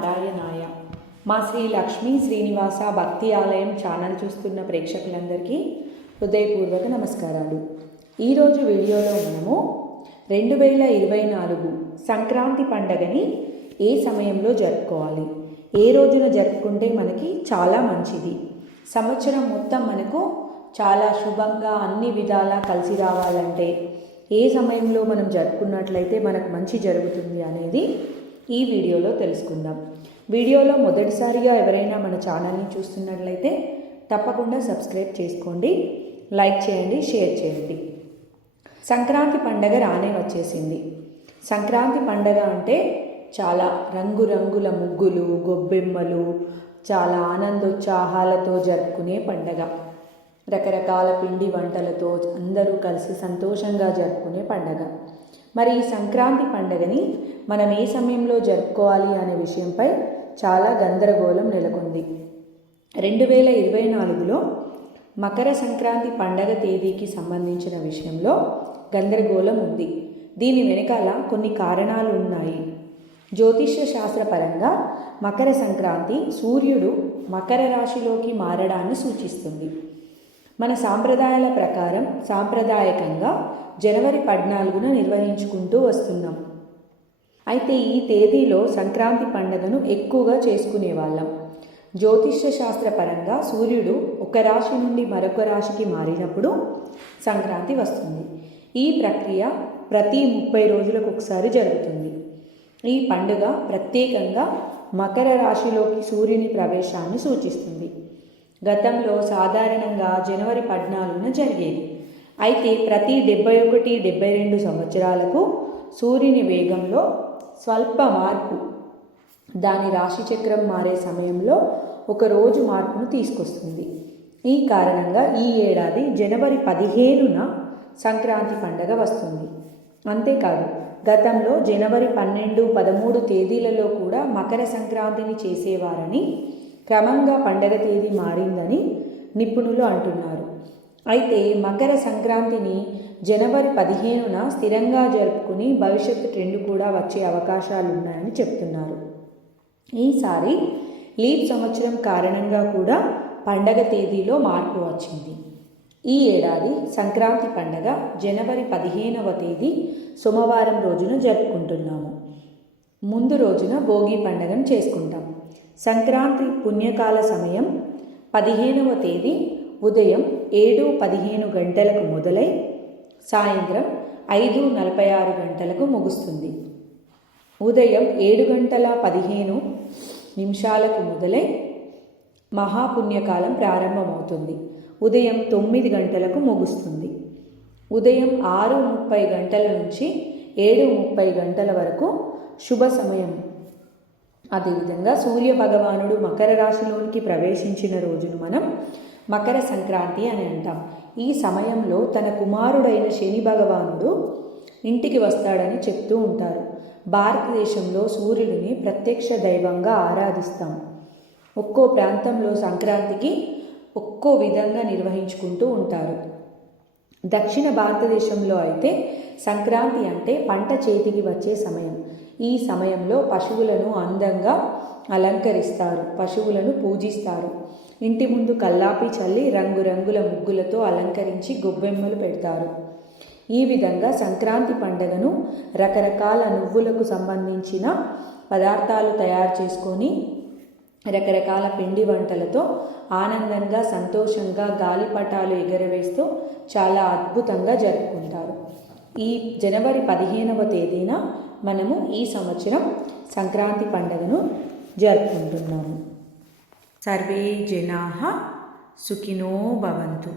నారాయణాయ. మా శ్రీ లక్ష్మీ శ్రీనివాస భక్తి ఆలయం ఛానల్ చూస్తున్న ప్రేక్షకులందరికీ హృదయపూర్వక నమస్కారాలు. ఈరోజు వీడియోలో మనము 2024 సంక్రాంతి పండగని ఏ సమయంలో జరుపుకోవాలి, ఏ రోజున జరుపుకుంటే మనకి చాలా మంచిది, సంవత్సరం మొత్తం మనకు చాలా శుభంగా అన్ని విధాలా కలిసి రావాలంటే ఏ సమయంలో మనం జరుపుకున్నట్లయితే మనకు మంచి జరుగుతుంది అనేది ఈ వీడియోలో తెలుసుకుందాం. వీడియోలో మొదటిసారిగా ఎవరైనా మన ఛానల్ని చూస్తున్నట్లయితే తప్పకుండా సబ్స్క్రైబ్ చేసుకోండి, లైక్ చేయండి, షేర్ చేయండి. సంక్రాంతి పండగ రానే వచ్చేసింది. సంక్రాంతి పండగ అంటే చాలా రంగురంగుల ముగ్గులు, గొబ్బెమ్మలు, చాలా ఆనందోత్సాహాలతో జరుపుకునే పండగ. రకరకాల పిండి వంటలతో అందరూ కలిసి సంతోషంగా జరుపుకునే పండగ. మరి ఈ సంక్రాంతి పండగని మనం ఏ సమయంలో జరుపుకోవాలి అనే విషయంపై చాలా గందరగోళం నెలకొంది. 2024లో మకర సంక్రాంతి పండగ తేదీకి సంబంధించిన విషయంలో గందరగోళం ఉంది. దీని వెనకాల కొన్ని కారణాలు ఉన్నాయి. జ్యోతిష్య శాస్త్రపరంగా మకర సంక్రాంతి సూర్యుడు మకర రాశిలోకి మారడాన్ని సూచిస్తుంది. మన సాంప్రదాయాల ప్రకారం సాంప్రదాయకంగా జనవరి 14న నిర్వహించుకుంటూ వస్తున్నాం. అయితే ఈ తేదీలో సంక్రాంతి పండుగను ఎక్కువగా చేసుకునేవాళ్ళం. జ్యోతిష్య శాస్త్రపరంగా సూర్యుడు ఒక రాశి నుండి మరొక రాశికి మారినప్పుడు సంక్రాంతి వస్తుంది. ఈ ప్రక్రియ ప్రతి 30 రోజులకు ఒకసారి జరుగుతుంది. ఈ పండుగ ప్రత్యేకంగా మకర రాశిలోకి సూర్యుని ప్రవేశాన్ని సూచిస్తుంది. గతంలో సాధారణంగా జనవరి 14న జరిగేది. అయితే ప్రతి 71-72 సంవత్సరాలకు సూర్యుని వేగంలో స్వల్ప మార్పు దాని రాశిచక్రం మారే సమయంలో ఒక రోజు మార్పును తీసుకొస్తుంది. ఈ కారణంగా ఈ ఏడాది జనవరి 15న సంక్రాంతి పండగ వస్తుంది. అంతేకాదు, గతంలో జనవరి 12, 13 తేదీలలో కూడా మకర సంక్రాంతిని చేసేవారని, క్రమంగా పండగ తేదీ మారిందని నిపుణులు అంటున్నారు. అయితే మకర సంక్రాంతిని జనవరి 15న స్థిరంగా జరుపుకుని భవిష్యత్తు ట్రెండ్ కూడా వచ్చే అవకాశాలు ఉన్నాయని చెప్తున్నారు. ఈసారి లీప్ సంవత్సరం కారణంగా కూడా పండగ తేదీలో మార్పు వచ్చింది. ఈ ఏడాది సంక్రాంతి పండగ జనవరి 15వ తేదీ సోమవారం రోజున జరుపుకుంటున్నాము. ముందు రోజున భోగి పండగను చేసుకుంటాం. సంక్రాంతి పుణ్యకాల సమయం 15వ తేదీ ఉదయం 7:15 గంటలకు మొదలై సాయంత్రం 5:46 గంటలకు ముగుస్తుంది. ఉదయం 7:15 మొదలై మహాపుణ్యకాలం ప్రారంభమవుతుంది. ఉదయం 9 గంటలకు ముగుస్తుంది. ఉదయం 6:30 గంటల నుంచి 7:30 గంటల వరకు శుభ సమయం. అదేవిధంగా సూర్య భగవానుడు మకర రాశిలోనికి ప్రవేశించిన రోజును మనం మకర సంక్రాంతి అని అంటాం. ఈ సమయంలో తన కుమారుడైన శని భగవానుడు ఇంటికి వస్తాడని చెప్తూ ఉంటారు. భారతదేశంలో సూర్యుడిని ప్రత్యక్ష దైవంగా ఆరాధిస్తాం. ఒక్కో ప్రాంతంలో సంక్రాంతికి ఒక్కో విధంగా నిర్వహించుకుంటూ ఉంటారు. దక్షిణ భారతదేశంలో అయితే సంక్రాంతి అంటే పంట చేతికి వచ్చే సమయం. ఈ సమయంలో పశువులను అందంగా అలంకరిస్తారు, పశువులను పూజిస్తారు. ఇంటి ముందు కల్లాపి చల్లి రంగురంగుల ముగ్గులతో అలంకరించి గొబ్బెమ్మలు పెడతారు. ఈ విధంగా సంక్రాంతి పండుగను రకరకాల నువ్వులకు సంబంధించిన పదార్థాలు తయారు చేసుకొని రకరకాల పిండి వంటలతో ఆనందంగా సంతోషంగా గాలిపటాలు ఎగరవేస్తూ చాలా అద్భుతంగా జరుపుకుంటారు. ఈ జనవరి 15వ తేదీన మనము ఈ సంవత్సరం సంక్రాంతి పండుగను జరుపుకుంటున్నాము. సర్వే జనాః సుఖినో భవంతు.